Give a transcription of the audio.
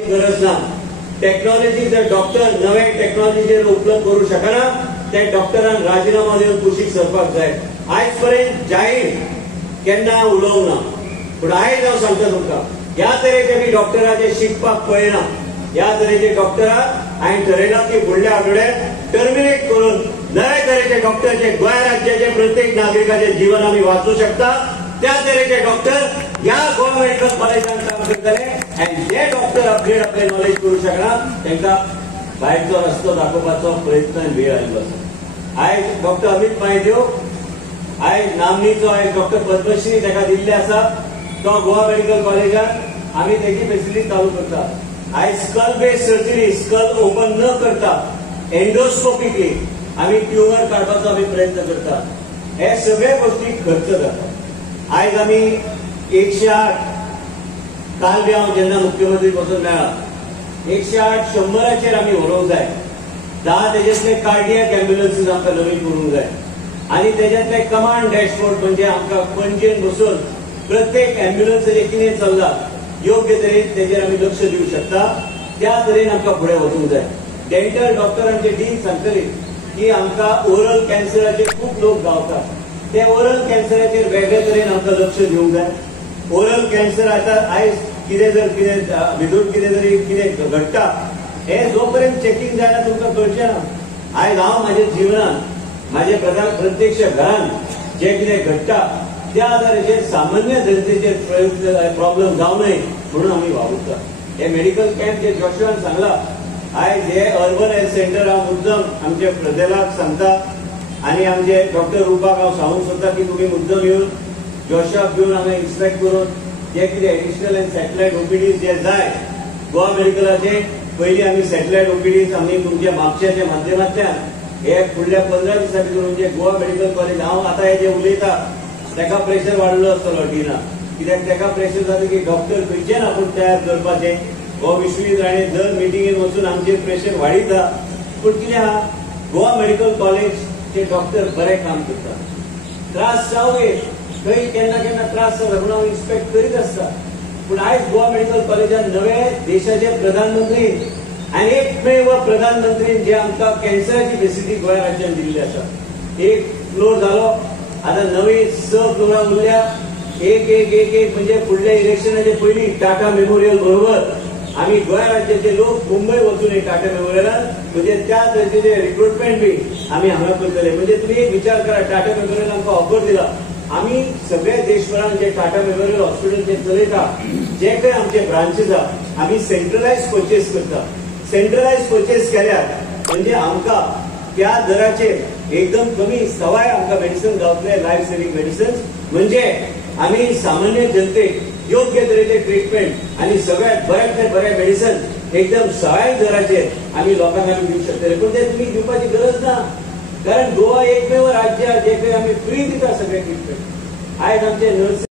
गरज ना टेक्नॉलॉजी जर डॉक्टर नवे टेक्नॉलॉजीचेर उपलब्ध करू शकना ते डॉक्टरान राजीनामा दिवन कुशीक सरपाक जाय। आयज पर्यंत जाहीर केन्ना उलोवंक ना पूण आयज हांव सांगता तुमकां ह्या तरेचे बी डॉक्टराचे शिकपाक पळयना। ह्या तरेचे डॉक्टराक हांवें ठरयलां की फुडल्या आठवड्यात टर्मिनेट करून नवे तरेचे डॉक्टर जे गोंय राज्याचे प्रत्येक नागरिकाचे जीवन आमी वाचूं शकता त्या तरेचे डॉक्टर ह्या गोवा मेडिकल कॉलेजांत काम करतले आनी जे डॉक्टर अपग्रेड आपले नॉलेज करू शकना तांकां भायरचो रस्तो दाखोवपाचो प्रयत्न वेळ आयिल्लो आसा। आयज डॉक्टर अमित म्हायदेव आयज नामनीचो आयज डॉक्टर पद्मश्री ताका दिल्ले आसा तो गोवा मेडिकल कॉलेजांत आमी तेजी फेसिलिटी चालू करता। आयज skull based surgery skull open न करता एंडोस्कोपिकली आमी ट्युमर काडपाचो आमी प्रयत्न करता। हे सगळे गोष्टी खर्च जाता। आयज आमी 108 काल बी हांव जेन्ना मुख्यमंत्री बसून मेळ्ळा 108 100चेर आमी व्हरोंक जाय। 10 तेजेतले कार्डियक एम्ब्युलन्सीस आमकां नवीन करूंक जाय आनी तेज्यातले कमांड डॅशबोर्ड म्हणजे आमकां पणजेन बसून प्रत्येक एम्ब्युलन्सीचेर कितें चल्लां योग्य तरेन तेजेर आमी लक्ष दिवंक शकता त्या तरेन आमकां फुडें वचूंक जाय। डेंटल डॉक्टरांचे डीन सांगतले की आमकां ओरल कॅन्सराचे खूब लोक गावतात ते ओरल कॅन्सराचेर वेगळे तरेन आमकां लक्ष दिवंक जाय। ओरल कॅन्सर आतां आयज कितें जर कितें भितून कितें तरी कितें घडटा हे जो पर्यंत चेकिंग जायना तुमकां कळचें ना। आयज हांव म्हाज्या जिवनांत म्हाज्या प्रत्यक्ष घरांत जे कितें घडटा त्या तरेचे सामान्य जनतेचेर प्रॉब्लेम जावं नये म्हणून आमी वावुरता। हे मेडिकल कॅम्प जे जोशुआन सांगला आयज हे अर्बन हेल्थ सेंटर हांव मुद्दम आमच्या प्रजेलाक सांगता आनी आमचे डॉक्टर रुपाक हांव सांगूंक सोदता की तुमी मुद्दम येवन जोशाक घेवन हांगा इन्स्पेक्ट करून जे कितें एडिशनल एंड सॅटेलायट ओपीडीज जे जाय गोवा मेडिकलाचे पयलीं आमी सॅटेलायट ओपीडीज आमी तुमच्या म्हापशाच्या माध्यमांतल्यान हे फुडल्या 15 दिसां भितर म्हणजे गोवा मेडिकल कॉलेज हांव आतां हे जे उलयता ताका प्रेशर वाडलो आसतलो टिना कित्याक ताका प्रेशर जाता की डॉक्टर खंयच्यान आपूण तयार करपाचे हो विश्वीत राणे दर मिटिंगेन वचून आमचेर प्रेशर वाडयता पूण कितें आहा गोवा मेडिकल कॉलेजचे डॉक्टर बरें काम करता। त्रास जावं खंय केन्ना केन्ना त्रास जाता म्हणून हांव इन्स्पेक्ट करीत आसता पूण आयज गोवा मेडिकल कॉलेजांत नवे देशाचे प्रधानमंत्री आनी एकमेव प्रधानमंत्रीन जे आमकां कॅन्सराची फेसिलिटी गोंय राज्यांत दिल्ली आसा। एक फ्लोर जालो आतां नवी 6 फ्लोरां उरल्या एक एक एक एक म्हणजे फुडल्या इलेक्शनाचे पयलीं टाटा मेमोरियल बरोबर आमी गोंय राज्याचे लोक मुंबय वचून एक टाटा मेमोरियलान म्हणजे त्या तरेचे रिक्रुटमेंट बी आमी हांगा करतले। म्हणजे तुमी एक विचार करा टाटा मेमोरियल आमकां ऑफर दिला आमी सगळे देशभरान जे टाटा मेमोरियल हॉस्पिटल जे चलयता जे खंय आमचे ब्रांचीस आहा आमी सेंट्रलायज परचेस करता। सेंट्रलायज परचेस केल्यार म्हणजे आमकां त्या दराचेर एकदम कमी सवाय आमकां मेडिसिन गावतले लायफ सेव्हिंग मेडिसिन्स म्हणजे आमी सामान्य जनतेक योग्य तरेचे ट्रीटमेंट आनी सगळ्यात बऱ्यांतले बरें मेडिसिन एकदम सवाय दराचेर आमी लोकांक आमी दिवंक शकतले पूण ते तुमी दिवपाची गरज ना कारण गोवा एकमेव राज्य जे खंय आमी फ्री दिता सगळे ट्रीटमेंट। आयज आमचे नर्स